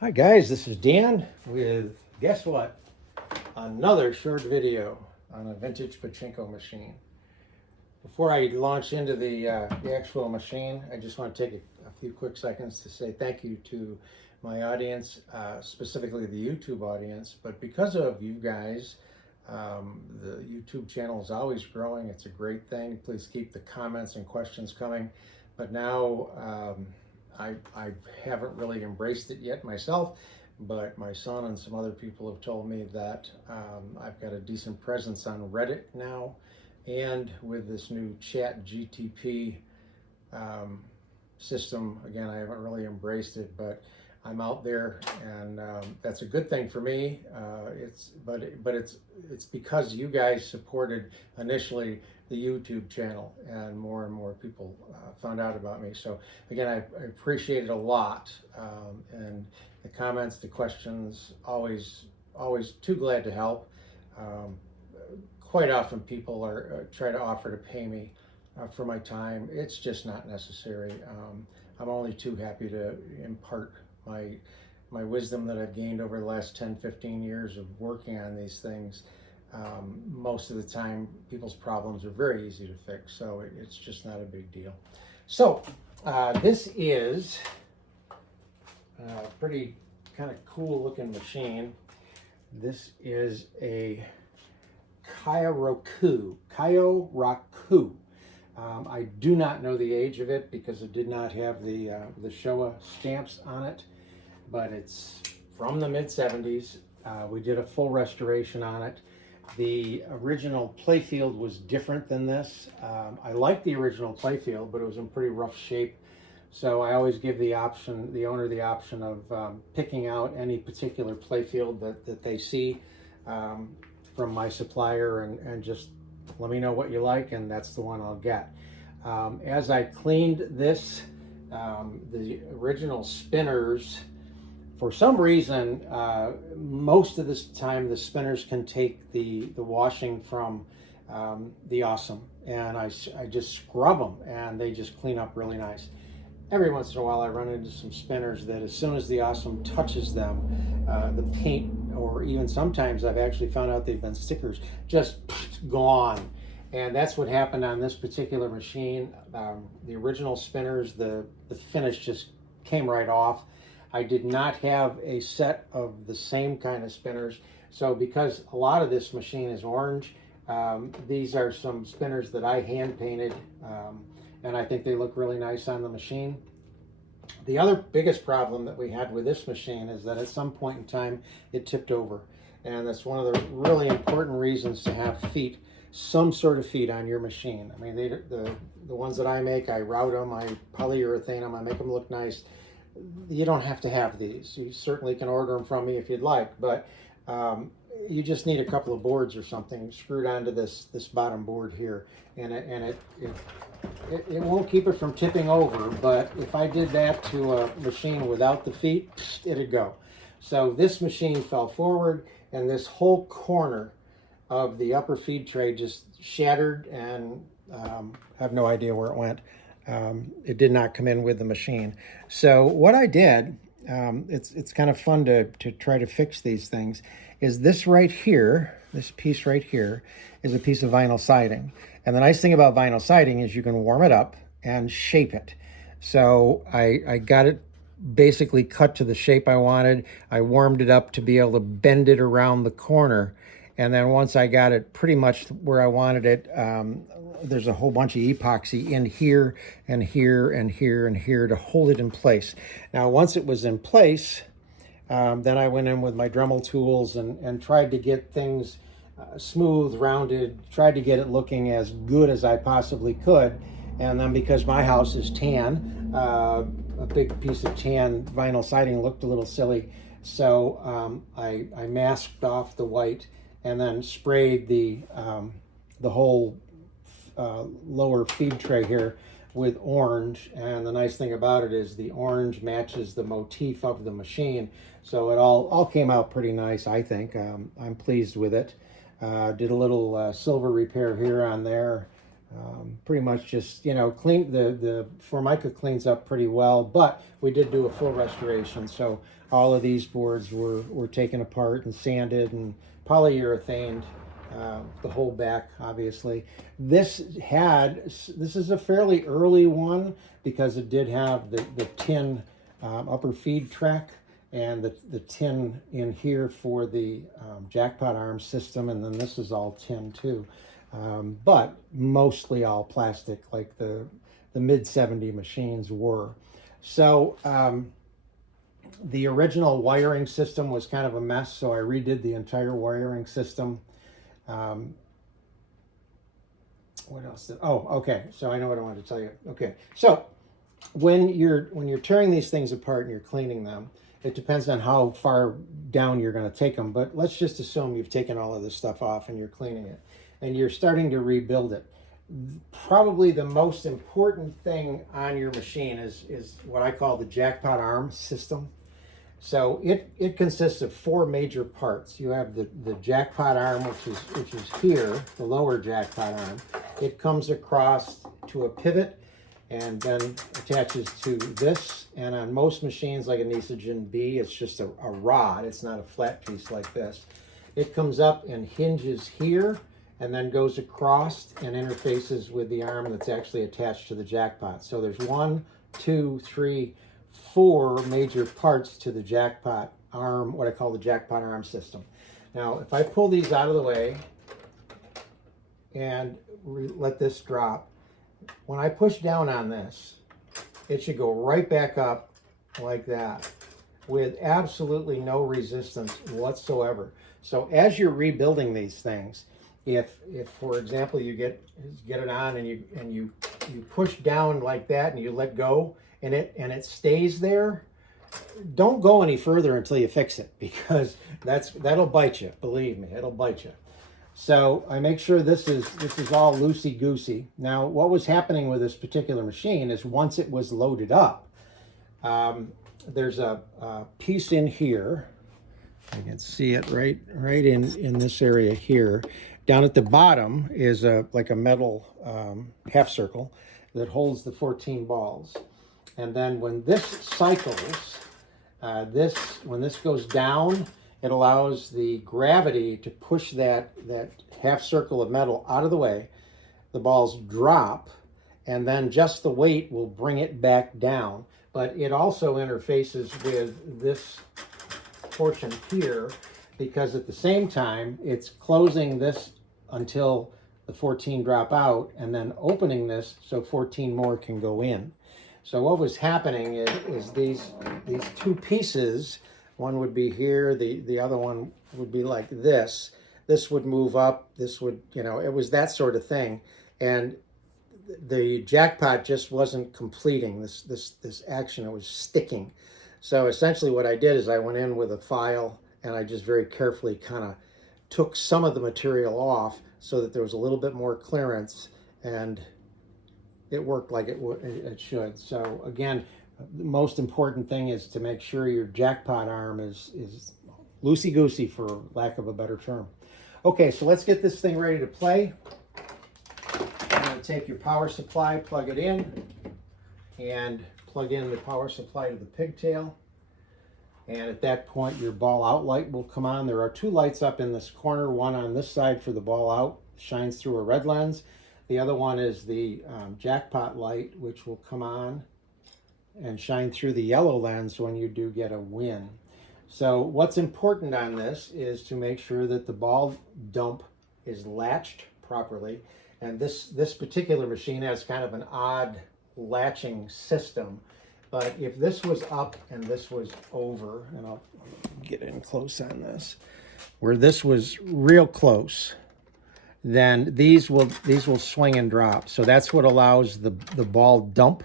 Hi guys, this is Dan with, guess what? Another short video on a vintage pachinko machine. Before I launch into the actual machine, I just want to take a few quick seconds to say thank you to my audience, specifically the YouTube audience. But because of you guys, the YouTube channel is always growing. It's a great thing. Please keep the comments and questions coming. But now I haven't really embraced it yet myself, but my son and some other people have told me that I've got a decent presence on Reddit now, and with this new chat GTP system, again, I haven't really embraced it, but I'm out there, and that's a good thing for me. It's because you guys supported initially the YouTube channel, and more people found out about me. So again, I appreciate it a lot, and the comments, the questions, always too glad to help. Um, Quite often people are try to offer to pay me for my time. It's just not necessary. I'm only too happy to impart my wisdom that I've gained over the last 10, 15 years of working on these things. Most of the time, people's problems are very easy to fix, so it's just not a big deal. So this is a pretty kind of cool looking machine. This is a Kyoraku. I do not know the age of it because it did not have the Showa stamps on it, but it's from the mid-70s. We did a full restoration on it. The original playfield was different than this. I like the original playfield, but it was in pretty rough shape. So I always give the owner the option of picking out any particular playfield that they see from my supplier, and just let me know what you like, and that's the one I'll get. As I cleaned this, the original spinners, for some reason, most of this time the spinners can take the washing from the Awesome, and I just scrub them and they just clean up really nice. Every once in a while I run into some spinners that as soon as the Awesome touches them, the paint, or even sometimes I've actually found out they've been stickers, just gone. And that's what happened on this particular machine. The original spinners, the finish just came right off. I did not have a set of the same kind of spinners. So because a lot of this machine is orange, these are some spinners that I hand painted, and I think they look really nice on the machine. The other biggest problem that we had with this machine is that at some point in time it tipped over, and that's one of the really important reasons to have feet, some sort of feet on your machine. I mean, the ones that I make, I route them, I polyurethane them, I make them look nice. You don't have to have these. You certainly can order them from me if you'd like, but you just need a couple of boards or something screwed onto this bottom board here, and it won't keep it from tipping over. But if I did that to a machine without the feet, it'd go. So this machine fell forward, and this whole corner of the upper feed tray just shattered, and have no idea where it went. It did not come in with the machine. So what I did, it's kind of fun to try to fix these things, is this right here, this piece right here, is a piece of vinyl siding. And the nice thing about vinyl siding is you can warm it up and shape it. So I got it basically cut to the shape I wanted. I warmed it up to be able to bend it around the corner. And then once I got it pretty much where I wanted it, there's a whole bunch of epoxy in here and here and here and here to hold it in place. Now, once it was in place, then I went in with my Dremel tools and tried to get things smooth, rounded, tried to get it looking as good as I possibly could. And then because my house is tan, a big piece of tan vinyl siding looked a little silly. So I masked off the white and then sprayed the whole lower feed tray here with orange. And the nice thing about it is the orange matches the motif of the machine, so it all came out pretty nice, I think. I'm pleased with it. Did a little silver repair here on there, Pretty much just, you know, clean, the Formica cleans up pretty well, but we did do a full restoration. So all of these boards were taken apart and sanded and polyurethaned, the whole back, obviously. This is a fairly early one because it did have the tin upper feed track and the tin in here for the jackpot arm system, and then this is all tin too. But mostly all plastic, like the mid-70 machines were. So the original wiring system was kind of a mess, so I redid the entire wiring system. What else? Okay, so I know what I wanted to tell you. Okay, so when you're tearing these things apart and you're cleaning them, it depends on how far down you're going to take them, but let's just assume you've taken all of this stuff off and you're cleaning it and you're starting to rebuild it. Probably the most important thing on your machine is what I call the jackpot arm system. So it consists of 4 major parts. You have the jackpot arm, which is here, the lower jackpot arm. It comes across to a pivot and then attaches to this. And on most machines like an Esogen B, it's just a rod. It's not a flat piece like this. It comes up and hinges here and then goes across and interfaces with the arm that's actually attached to the jackpot. So there's 1, 2, 3, 4 major parts to the jackpot arm, what I call the jackpot arm system. Now, if I pull these out of the way and let this drop, when I push down on this, it should go right back up like that with absolutely no resistance whatsoever. So as you're rebuilding these things, if for example you get it on and you push down like that and you let go and it stays there, don't go any further until you fix it, because that'll bite you. Believe me, it'll bite you. So I make sure this is all loosey-goosey. Now, what was happening with this particular machine is once it was loaded up, there's a piece in here. You can see it right in this area here. Down at the bottom is like a metal half circle that holds the 14 balls. And then when this cycles, when this goes down, it allows the gravity to push that half circle of metal out of the way. The balls drop, and then just the weight will bring it back down. But it also interfaces with this portion here, because at the same time it's closing this until the 14 drop out and then opening this so 14 more can go in. So what was happening is these 2 pieces, one would be here, the other one would be like this. This would move up, this would, you know, it was that sort of thing. And the jackpot just wasn't completing this action, it was sticking. So essentially what I did is I went in with a file and I just very carefully kind of took some of the material off so that there was a little bit more clearance, and it worked like it should. So again, the most important thing is to make sure your jackpot arm is loosey-goosey, for lack of a better term. Okay, so let's get this thing ready to play. I'm going to take your power supply, plug it in, and plug in the power supply to the pigtail. And at that point, your ball out light will come on. There are 2 lights up in this corner, one on this side for the ball out, shines through a red lens. The other one is the jackpot light, which will come on and shine through the yellow lens when you do get a win. So what's important on this is to make sure that the ball dump is latched properly. And this particular machine has kind of an odd latching system. But if this was up and this was over, and I'll get in close on this, where this was real close, then these will swing and drop. So that's what allows the ball dump.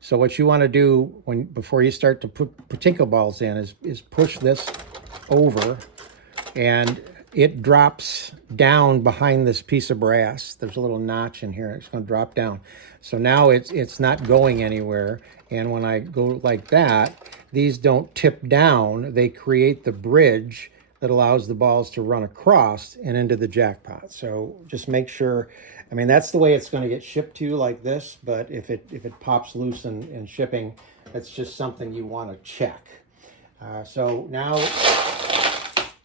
So what you want to do before you start to put pachinko balls in is push this over, and it drops down behind this piece of brass. There's a little notch in here. It's going to drop down. So now it's not going anywhere. And when I go like that, these don't tip down. They create the bridge that allows the balls to run across and into the jackpot. So just make sure, I mean, that's the way it's going to get shipped to you, like this, but if it pops loose in shipping, that's just something you want to check. So now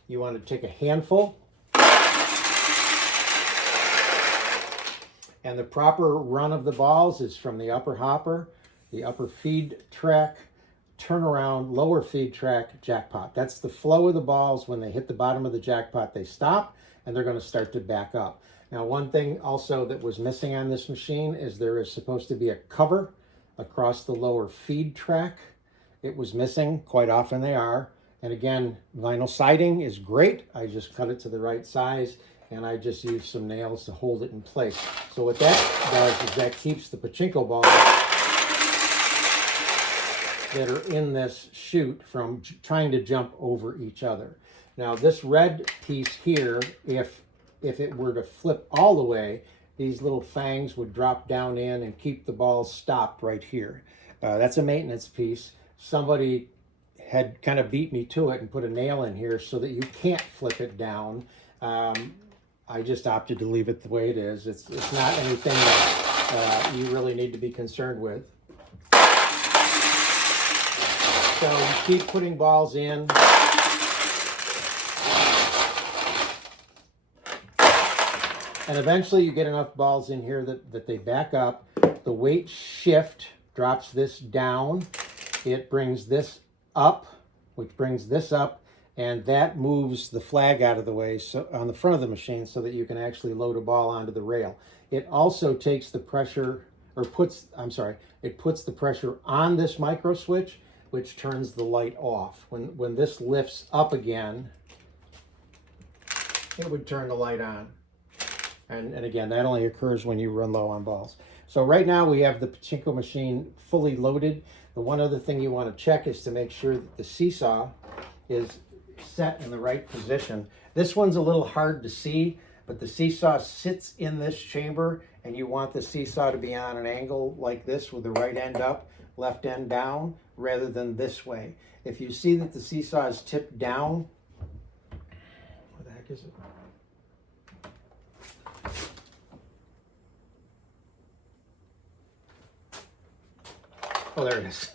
you want to take a handful, and the proper run of the balls is from the upper hopper, the upper feed track, turnaround, lower feed track, jackpot. That's the flow of the balls. When they hit the bottom of the jackpot, they stop, and they're going to start to back up. Now, one thing also that was missing on this machine is there is supposed to be a cover across the lower feed track. It was missing. Quite often they are. And again, vinyl siding is great. I just cut it to the right size, and I just use some nails to hold it in place. So what that does is that keeps the pachinko balls that are in this chute from trying to jump over each other. Now this red piece here, if it were to flip all the way, these little fangs would drop down in and keep the balls stopped right here. That's a maintenance piece. Somebody had kind of beat me to it and put a nail in here so that you can't flip it down. I just opted to leave it the way it is. It's not anything that you really need to be concerned with. So you keep putting balls in. And eventually you get enough balls in here that they back up. The weight shift drops this down. It brings this up, which brings this up, and that moves the flag out of the way so on the front of the machine so that you can actually load a ball onto the rail. It also takes the pressure, or puts the pressure on this micro switch, which turns the light off. When this lifts up again, it would turn the light on. And again, that only occurs when you run low on balls. So right now we have the pachinko machine fully loaded. The one other thing you want to check is to make sure that the seesaw is set in the right position. This one's a little hard to see, but the seesaw sits in this chamber, and you want the seesaw to be on an angle like this with the right end up, left end down, rather than this way. If you see that the seesaw is tipped down, where the heck is it? Oh, there it is.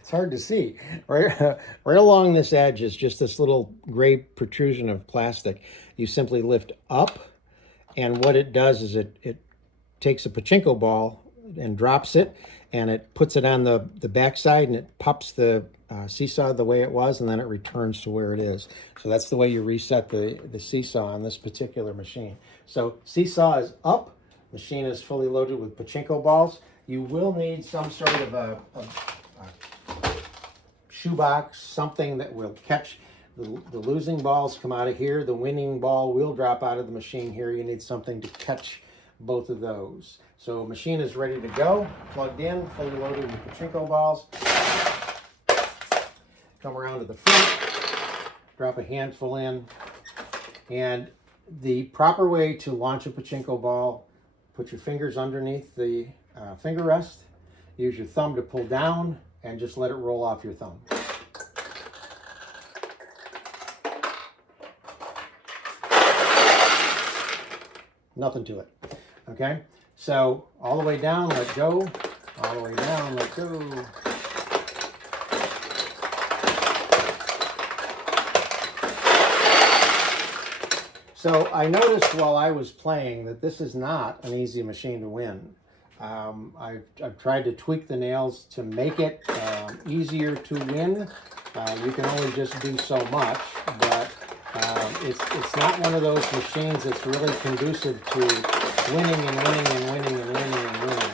It's hard to see. Right along this edge is just this little gray protrusion of plastic. You simply lift up, and what it does is it takes a pachinko ball and drops it, and it puts it on the backside, and it pops the seesaw the way it was, and then it returns to where it is. So that's the way you reset the seesaw on this particular machine. So seesaw is up, machine is fully loaded with pachinko balls. You will need some sort of a shoebox, something that will catch the losing balls come out of here. The winning ball will drop out of the machine here. You need something to catch both of those. So machine is ready to go, plugged in, fully loaded with pachinko balls. Come around to the front, drop a handful in, and the proper way to launch a pachinko ball, put your fingers underneath the finger rest, use your thumb to pull down, and just let it roll off your thumb. Nothing to it. Okay? So all the way down, let go. All the way down, let go. So I noticed while I was playing that this is not an easy machine to win. I've tried to tweak the nails to make it easier to win. You can only just do so much, but it's not one of those machines that's really conducive to winning and winning and winning and winning and winning.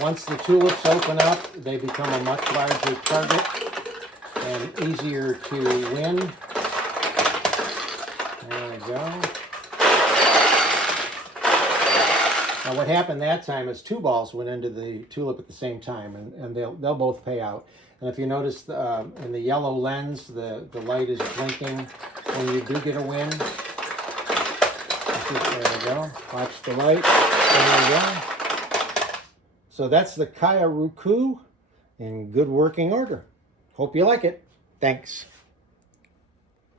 Once the tulips open up, they become a much larger target and easier to win. There we go. Now what happened that time is two balls went into the tulip at the same time, and they'll both pay out. And if you notice in the yellow lens, the light is blinking when you do get a win. There we go. Watch the light. There we go. So that's the Kyoraku in good working order. Hope you like it. Thanks.